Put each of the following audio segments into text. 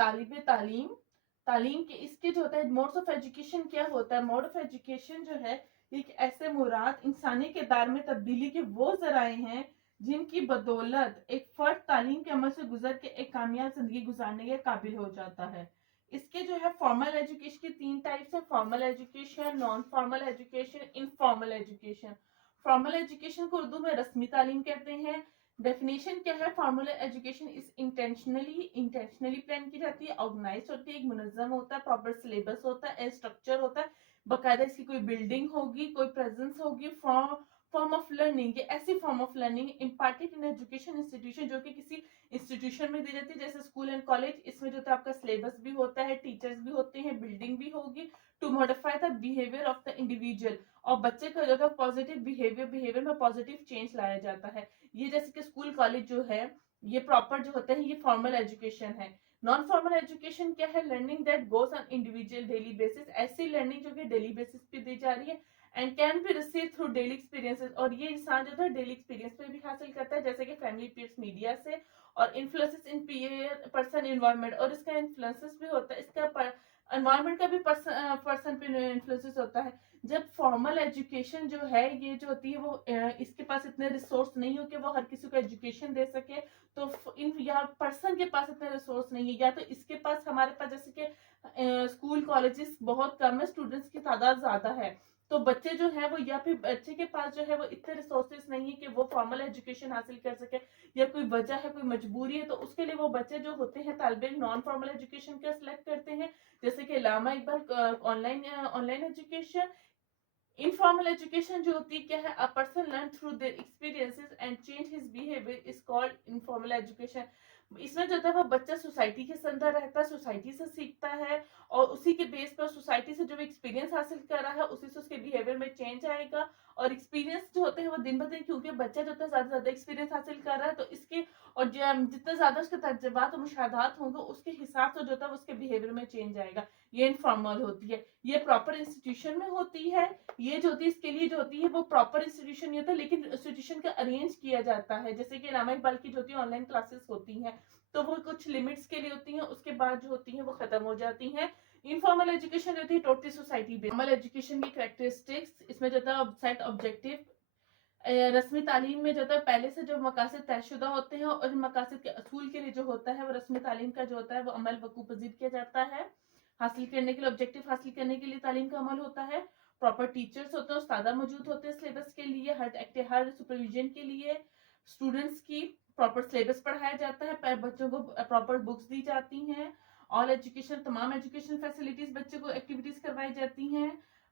सालिब तालीम, तालीम के इसके जो होता है मोड्स ऑफ एजुकेशन क्या होता है। मोड ऑफ एजुकेशन जो है एक ऐसे मुराद इंसानी किरदार में तब्दीली के वो जराए हैं जिनकी बदौलत एक फर्द तालीम के अमल से गुजर के एक कामयाब जिंदगी गुजारने के काबिल हो जाता है। इसके जो है फॉर्मल एजुकेशन की 3 टाइप्स है, formal education, non formal education, informal education. Formal education को उर्दू में रस्मी तालीम कहते हैं। डेफिनेशन क्या है, फॉर्मल एजुकेशन इस इंटेंशनली प्लान की जाती है, ऑर्गेनाइज होती है, एक मुनज्जम होता है, प्रॉपर सिलेबस होता है, स्ट्रक्चर होता है, बाकायदा इसकी कोई बिल्डिंग होगी, कोई प्रेजेंस होगी, फॉर्म ऑफ लर्निंग, ऐसी form of learning imparted in education institution जो कि किसी इंस्टीट्यूशन में दी जाती है जैसे स्कूल एंड कॉलेज। इसमें जो है आपका सिलेबस भी होता है, टीचर्स भी होते हैं, बिल्डिंग भी होगी to modify the behaviour of the individual. और बच्चे का जो है पॉजिटिव बिहेवियर में पॉजिटिव चेंज लाया जाता है। ये जैसे कि स्कूल कॉलेज जो है ये प्रॉपर जो होते हैं ये फॉर्मल एजुकेशन है। नॉन फॉर्मल एजुकेशन क्या है, learning that goes on individual daily basis, ऐसी लर्निंग जो कि डेली बेसिस पे दी जा रही है and can be receive through daily experiences, और ये इंसान जो है डेली एक्सपीरियंस पे भी हासिल करता है जैसे कि फैमिली, पीयर्स, मीडिया से, और इन्फ्लुएंसेस इन पीयर पर्सन एनवायरनमेंट, और इसका इन्फ्लुएंसेस भी होता है, इसका एनवायरनमेंट का भी पर्सन पे इन्फ्लुएंसेस होता है। जब फॉर्मल एजुकेशन जो है ये जो होती है वो इसके पास इतने रिसोर्स नहीं हो कि वो हर किसी को एजुकेशन दे सके, तो इन या पर्सन के पास इतने रिसोर्स नहीं है, या तो इसके पास हमारे पास जैसे कि स्कूल कॉलेजेस बहुत कम है, स्टूडेंट्स की तादाद ज्यादा है, तो बच्चे जो है वो या फिर बच्चे के पास जो है वो इतने रिसोर्सेस नहीं है कि वो फॉर्मल एजुकेशन हासिल कर सके, या कोई वजह है, कोई मजबूरी है, तो उसके लिए वो बच्चे जो होते हैं तालिबे इल्म नॉन फॉर्मल एजुकेशन का सिलेक्ट करते हैं जैसे कि Allama Iqbal online education. Informal education जो होती है क्या है, a person learn through their experiences and change his behaviour is called informal education. इसमें जो है वो बच्चा सोसाइटी के अंदर रहता है, सोसाइटी से सीखता है, और उसी के बेस पर सोसाइटी से जो एक्सपीरियंस हासिल कर रहा है उसी से उसके बिहेवियर में चेंज आएगा। और एक्सपीरियंस जो होते हैं वो दिन ब दिन, क्योंकि बच्चा जो होता है ज्यादा एक्सपीरियंस हासिल कर रहा है तो इसके, और जितना ज्यादा उसके तजुर्बात और मुशाहदात होंगे उसके हिसाब से जो होता है उसके बिहेवियर में चेंज आएगा। ये इनफॉर्मल होती है, ये प्रॉपर इंस्टीट्यूशन में होती है। ये जो होती है इसके लिए जो होती है वो प्रॉपर इंस्टीट्यूशन नहीं होता, लेकिन इंस्टीट्यूशन का अरेंज किया जाता है, जैसे कि रामा इकबाल की जो होती है ऑनलाइन क्लासेस होती हैं तो वो कुछ लिमिट्स के लिए होती हैं, उसके बाद जो होती हैं वो खत्म हो जाती हैं। इनफॉर्मल एजुकेशन जो होती है totally society based. Formal education की कैरेक्टरिस्टिक्स, इसमें जो होता है सेट ऑब्जेक्टिव, रस्मी तालीम में जो होता है पहले से जो मकासद तयशुदा होते हैं और मकासद के असूल के लिए जो होता है वो रस्मी तालीम का जो होता है वो अमल वकू पजीर किया जाता है। हासिल करने के लिए, ऑब्जेक्टिव हासिल करने के लिए तालीम का अमल होता है। प्रॉपर टीचर्स होते हैं, उस्तादा मौजूद होते हैं सिलेबस के लिए, हर सुपरविजन के लिए स्टूडेंट्स की प्रॉपर सिलेबस पढ़ाया जाता है, बच्चों को प्रॉपर बुक्स दी जाती हैं। ऑल एजुकेशन, तमाम एजुकेशन फैसिलिटीज बच्चों को एक्टिविटीज करवाई जाती हैं।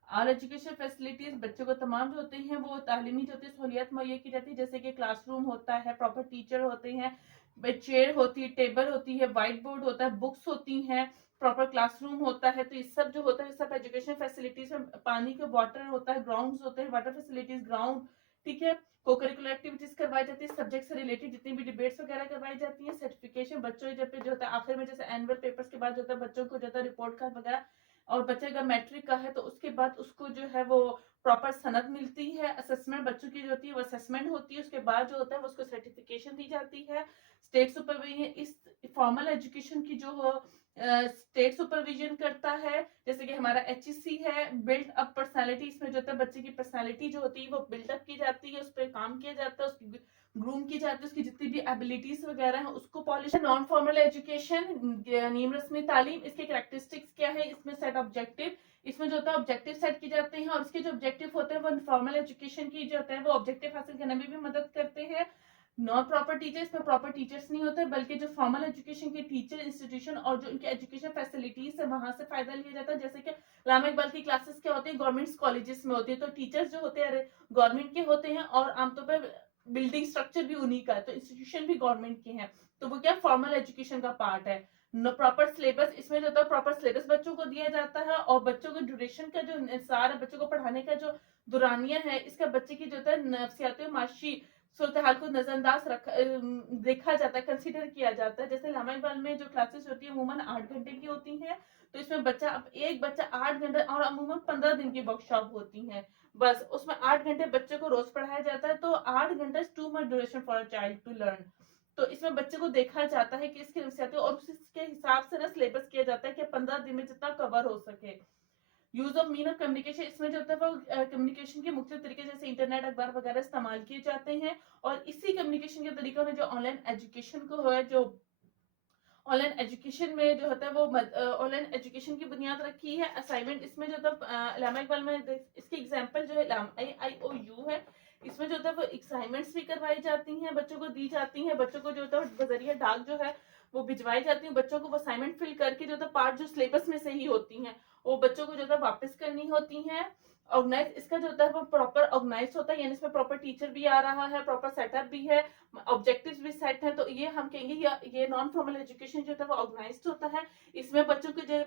ऑल एजुकेशन फैसिलिटीज बच्चों को तमाम जो होते हैं वो तालीमी जो होती है सहूलियत मुहैया की जाती है, जैसे कि क्लासरूम होता है, प्रॉपर टीचर होते हैं, चेयर होती है, टेबल होती है, व्हाइट बोर्ड होता है, बुक्स होती हैं, प्रॉपर क्लासरूम होता है। तो ये सब जो होता है सब एजुकेशन फैसिलिटीज में, पानी का वाटर होता है, ग्राउंड होते हैं, वाटर फैसिलिटीज, ग्राउंड, ठीक है। को-करिकुलर एक्टिविटीज करवाई जाती है, सब्जेक्ट से रिलेटेड जितनी भी डिबेट्स वगैरह करवाई जाती है। सर्टिफिकेशन बच्चों जब जो होता है आखिर में जैसे एनुअल पेपर्स के बाद जो होता है बच्चों को जो होता है रिपोर्ट कार्ड वगैरह, और बच्चे अगर मैट्रिक का है तो उसके बाद उसको जो है वो प्रॉपर सनद मिलती है। असेसमेंट बच्चों की जो होती है वो असेसमेंट होती है, उसके बाद जो होता है वो उसको सर्टिफिकेशन दी जाती है। स्टेट सुपरविजन, इस फॉर्मल एजुकेशन की जो स्टेट सुपरविजन करता है, जैसे कि हमारा HEC है, बिल्ड अप पर्सनालिटी, इसमें जो होता है बच्चे की पर्सनालिटी जो होती है वो बिल्डअप की जाती है, उस पर काम किया जाता है, उसकी ग्रूम की जाती है, उसकी जितनी भी एबिलिटीज वगैरह हैं उसको पॉलिश। नॉन फॉर्मल एजुकेशन, नीम रस्मी तालीम, इसके कैरेक्टरिस्टिक्स क्या है, इसमें सेट ऑब्जेक्टिव, इसमें जो होता है ऑब्जेक्टिव सेट किए जाते हैं, और इसके जो ऑब्जेक्टिव होते हैं वो फॉर्मल एजुकेशन की जो होता है वो ऑब्जेक्टिव हासिल करने में भी मदद करते हैं। नॉन प्रॉपर टीचर्स में प्रॉपर टीचर्स नहीं होते, बल्कि जो फॉर्मल एजुकेशन के टीचर इंस्टीट्यूशन और जो उनके एजुकेशन फैसिलिटीज है वहां से फायदा लिया जाता है। जैसे कि लामा इकबाल की क्लासेस क्या होती है गवर्नमेंट कॉलेजेस में होती है, तो टीचर्स जो होते हैं गवर्नमेंट के होते हैं, और आमतौर पर बिल्डिंग स्ट्रक्चर भी उन्हीं का है, तो इंस्टीट्यूशन भी गवर्नमेंट के हैं, तो वो क्या फॉर्मल एजुकेशन का पार्ट है। प्रॉपर सिलेबस, इसमें जो होता है प्रॉपर सिलेबस बच्चों को दिया जाता है, और बच्चों को ड्यूरेशन का जो निसार है, बच्चों को पढ़ाने का जो दुरानिया है, इसका बच्चे की जो होता है नफ्सियाती और माशी सूरत हाल को नजरअंदाज देखा जाता है, कंसिडर किया जाता है। जैसे लामा इकबाल में जो क्लासेस होती है अमूमन 8 घंटे की होती हैं, तो इसमें बच्चा, अब एक बच्चा 8 घंटे, और अमूमन 15 दिन की वर्कशॉप होती है, बस उसमें 8 घंटे बच्चे को रोज पढ़ाया जाता है, तो 8 घंटे too much duration for a child to learn. तो इसमें बच्चे को देखा जाता है कि इसकी नफसियात और उसके हिसाब से ना सिलेबस किया जाता है कि 15 दिन में जितना कवर हो सके। Use of mean of communication, इसमें जो होता है वो कम्युनिकेशन के मुख्य तरीके जैसे इंटरनेट, अखबार वगैरह इस्तेमाल किए जाते हैं। और इसी कम्युनिकेशन के तरीकों ने जो ऑनलाइन एजुकेशन को है, जो ऑनलाइन एजुकेशन में जो होता है वो ऑनलाइन एजुकेशन की बुनियाद रखी है। असाइनमेंट, इसमें जो होता है अल्लामा इकबाल में इसकी एग्जांपल जो है IIOU है, इसमें जो होता है वो असाइनमेंट्स भी करवाई जाती हैं, बच्चों को दी जाती हैं, बच्चों को जो होता है बजरिया डाक जो है वो भिजवाई जाती है। बच्चों को वो असाइनमेंट फिल करके जो होता है पार्ट जो सिलेबस में से ही होती हैं वो बच्चों को जो होता है वापस करनी होती हैं। ऑर्गेनाइज, इसका जो होता है वो प्रॉपर ऑर्गेनाइज होता है, यानी इसमें प्रॉपर टीचर भी आ रहा है, प्रॉपर सेटअप भी है, ऑब्जेक्टिव्स भी सेट है। तो ये हम कहेंगे ये नॉन फॉर्मल एजुकेशन जो होता है वो ऑर्गेनाइज्ड होता है। इसमें बच्चों के जो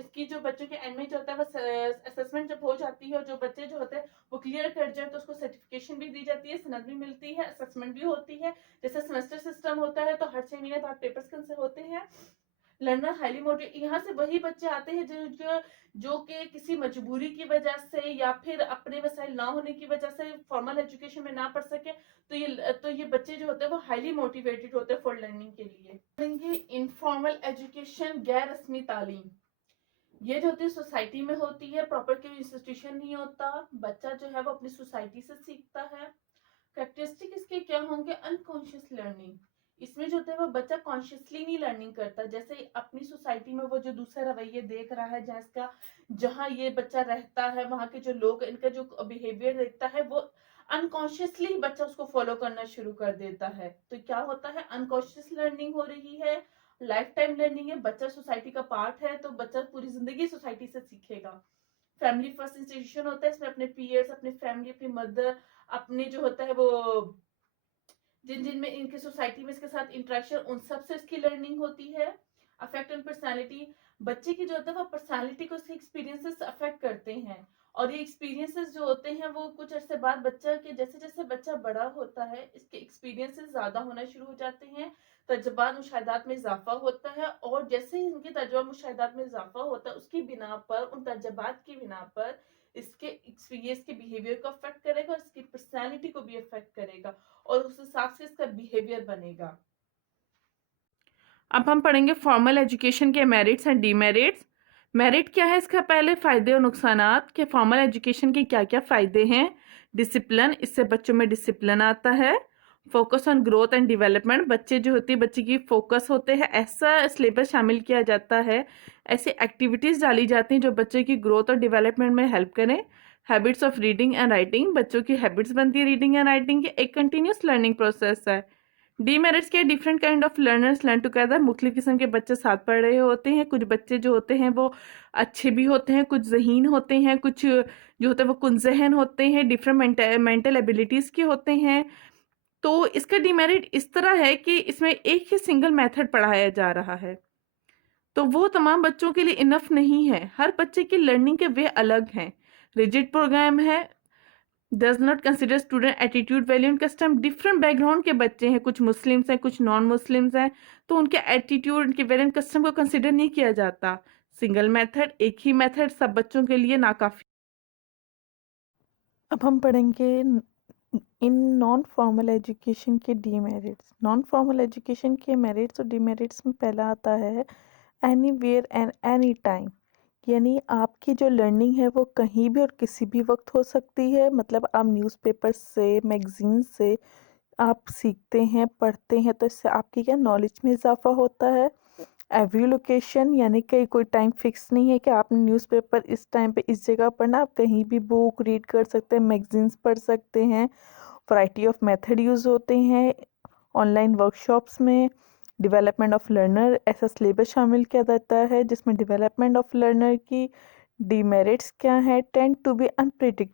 इसकी जो बच्चों के एंड में जो होता है वो असेसमेंट जब हो जाती है और जो बच्चे जो होते हैं वो क्लियर कर जाए तो उसको सर्टिफिकेशन भी दी जाती है, सनद भी मिलती है, असेसमेंट भी होती है। जैसे सेमेस्टर सिस्टम होता है तो हर 6 महीने बाद पेपर्स कैंसिल होते हैं। लर्नर हाईली मोटिवेट, यहाँ से वही बच्चे आते हैं जो कि किसी मजबूरी की वजह से या फिर अपने वसाइल ना होने की वजह से फॉर्मल एजुकेशन में ना पढ़ सके, तो ये बच्चे जो होते हैं वो हाईली मोटिवेटेड होते हैं फॉर लर्निंग के लिए। इनफॉर्मल एजुकेशन, गैर रस्मी तालीम, ये जो होती है सोसाइटी में होती है, प्रॉपर कोई इंस्टीट्यूशन नहीं होता, बच्चा जो है वो अपनी सोसाइटी से सीखता है। कैरेक्टरिस्टिक इसके क्या होंगे? अनकॉन्शियस लर्निंग, इसमें जो होता है वो बच्चा कॉन्शियसली नहीं लर्निंग करता, जैसे अपनी सोसाइटी में वो जो दूसरे रवैये देख रहा है, जहाँ ये बच्चा रहता है वहाँ के जो लोग इनका जो बिहेवियर देखता है वो अनकॉन्शियसली बच्चा उसको फॉलो करना शुरू कर देता है। तो क्या होता है? अनकॉन्शियस लर्निंग हो रही है, लाइफ टाइम लर्निंग है, बच्चा सोसाइटी का पार्ट है तो बच्चा पूरी जिंदगी सोसाइटी से सीखेगा। फैमिली फर्स्ट इंस्टीट्यूशन होता है, इसमें अपने पीयर्स, अपनी फैमिली, अपनी मदर, अपने जो होता है वो जिन में इनके सोसाइटी में इसके साथ इंटरेक्शन, उन सब से इसकी लर्निंग होती है। अफेक्ट ऑन पर्सनालिटी, बच्चे की जो होता है वो पर्सनालिटी को इसके एक्सपीरियंसेस अफेक्ट करते हैं और ये एक्सपीरियंसेस जो होते हैं वो कुछ अरसे बाद बच्चा के जैसे जैसे बच्चा बड़ा होता है इसके एक्सपीरियंसेस ज्यादा होना शुरू हो जाते हैं, तजुर्बात मुशाहिदात में इजाफा होता है और जैसे ही इनके तजुर्बा मुशाहिदात में इजाफा होता है उसकी बिना पर, उन तजुर्बात की बिना पर इसके एक्सपीरियंस के बिहेवियर को अफेक्ट करेगा और इसकी पर्सनालिटी को भी अफेक्ट करेगा और उस हिसाब से इसका बिहेवियर बनेगा। अब हम पढ़ेंगे फॉर्मल एजुकेशन के मेरिट्स एंड डीमेरिट्स। मेरिट क्या है इसका? पहले फायदे और नुकसानात के फॉर्मल एजुकेशन के क्या क्या फायदे हैं। डिसिप्लिन, इससे बच्चों में डिसिप्लिन आता है। Focus on growth and development, बच्चे जो होती है बच्चे की फोकस होते हैं, ऐसा सिलेबस शामिल किया जाता है, ऐसी एक्टिविटीज डाली जाती हैं जो बच्चे की ग्रोथ और डेवलपमेंट में हेल्प करें। Habits of reading and writing, बच्चों की हैबिट्स बनती है रीडिंग एंड राइटिंग की, एक कंटिन्यूस लर्निंग प्रोसेस है। डीमेरिट्स के different kind of learners learn together, मुख्तलिफ किस्म के बच्चे साथ पढ़ रहे होते हैं, कुछ बच्चे जो होते हैं वो अच्छे भी होते हैं, कुछ ज़हीन होते हैं, कुछ जो होते हैं वो कुंजहन होते हैं, डिफरेंट मेंटल एबिलिटीज़ के होते हैं। तो इसका डिमेरिट इस तरह है कि इसमें एक ही सिंगल मेथड पढ़ाया जा रहा है तो वो तमाम बच्चों के लिए इनफ नहीं है, हर बच्चे की लर्निंग के वे अलग हैं। रिजिड प्रोग्राम है, does not consider student attitude, value and custom, different background के बच्चे हैं, कुछ मुस्लिम्स हैं, कुछ नॉन मुस्लिम्स हैं, तो उनके एटीट्यूड, उनके वैल्यू एंड कस्टम को कंसिडर नहीं किया जाता। सिंगल मेथड, एक ही मेथड सब बच्चों के लिए नाकाफी। अब हम पढ़ेंगे इन नॉन फॉर्मल एजुकेशन के डीमेरिट्स। नॉन फॉर्मल एजुकेशन के मेरिट्स और डीमेरिट्स में पहला आता है anywhere and any time, यानी आपकी जो लर्निंग है वो कहीं भी और किसी भी वक्त हो सकती है। मतलब आप न्यूज़पेपर से, मैगजीन से आप सीखते हैं, पढ़ते हैं, तो इससे आपकी क्या नॉलेज में इजाफा होता है। एवरी लोकेशन, यानी कि कोई टाइम फिक्स नहीं है कि आपने न्यूज़पेपर इस टाइम पे इस जगह पढ़ना, आप कहीं भी बुक रीड कर सकते हैं, मैगजीन्स पढ़ सकते हैं। वैरायटी ऑफ मेथड यूज़ होते हैं ऑनलाइन वर्कशॉप्स में। डेवलपमेंट ऑफ लर्नर, ऐसा सिलेबस शामिल किया जाता है जिसमें डेवलपमेंट ऑफ लर्नर की। डीमेरिट्स क्या है? Tend to be unpredict,